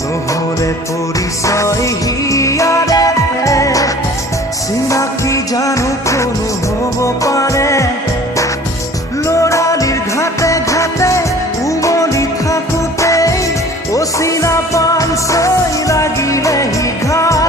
নহলে পৰিচয় হিয়াৰে চিনাকি জানো কোনো হ'ব পাৰে লৰালিৰ ঘাটে ঘাটে উমলি থাকোঁতে অচিনা পান ছয় লাগিলে ঘা